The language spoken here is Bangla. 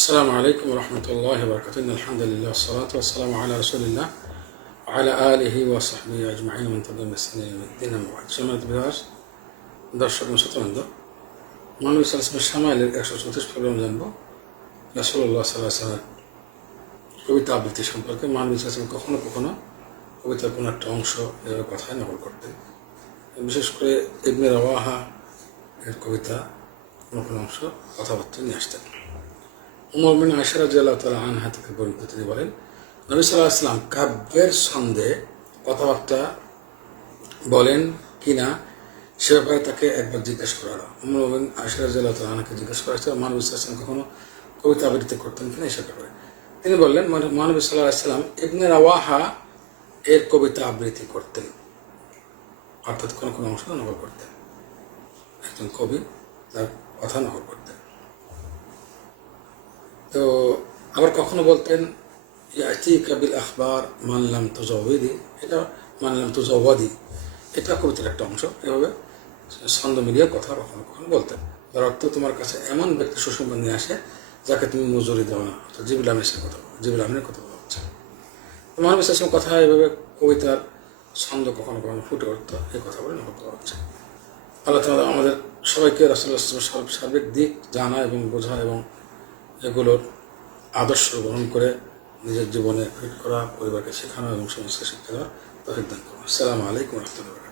السلام عليكم ورحمة الله وبركاته إن الحمد لله والصلاة والسلام على رسول الله وعلى آله وصحبه أجمعين ومن تبعهم بإحسان إلى يوم الدين أما بعد সম্মানিত বিভাস দর্শক এবং শ্রোতাবৃন্দ মানবী সালসমের সামাইলের একশো চৌত্রিশ প্রোগ্রাম জানবো রাসুল্লাহ সাল্লাহ সাল্লাম কবিতা আবৃত্তি সম্পর্কে মানবী সালসম কখনো কখনো কবিতার কোনো একটা অংশ এভাবে কথায় নকল করতেন বিশেষ করে ইবনে রওয়াহা এর কবিতা কোনো কোনো অংশ কথাবার্তা নিয়ে আসতেন উমর বিন আশারা জাল্লাহ তালা আনহা থেকে বর্ণিত তিনি বলেন, নবী সাল্লাহ আসলাম কাব্যের ছন্দে কথাবার্তা বলেন কিনা, সে ব্যাপারে তাকে একবার জিজ্ঞেস করা হলো উমর বিন আশারা জাল্লাহ তালা জিজ্ঞেস করা হয়েছে মানবী সাল্লাম কখনো কবিতা আবৃত্তি করতেন কিনা সে ব্যাপারে। তিনি বললেন মহানবী সাল্লাহ আসলাম ইবনে রাওয়াহা এর কবিতা আবৃত্তি করতেন। অর্থাৎ কোনো কোনো অংশ নকল করতেন। একজন কবি তার কথা নকল করতেন। তো আবার কখনো বলতেন কাবিল আখবার মানলাম তো তুজাওয়াদি এটা মানলাম তো তুজাওয়াদি। এটা কবিতার একটা অংশ, এভাবে ছন্দ মিলিয়ে কথা কখনো কখনো বলতেন। যার অর্থ তোমার কাছে এমন ব্যক্তি সুসংবাদ নিয়ে আসে, যাকে তুমি মজুরি দেওয়া অর্থাৎ জিবুল আমিনের কথা জিবুল আমিনের কথা বলা হচ্ছে। মহানবী সাসম কথা এভাবে কবিতার ছন্দ কখনো কখনো ফুটে উঠতো, এই কথা বলে নকল করা হচ্ছে। আল্লাহ তালা আমাদের সবাইকে রাসুল্লাহ সার্বিক দিক জানা এবং বোঝা এবং এগুলোর আদর্শ গ্রহণ করে নিজের জীবনে ফিট করা, পরিবারকে শেখানো এবং সমস্ত শিক্ষা দেওয়ার তফিক করুন। আসসালামু আলাইকুম রহমতুল্লাহ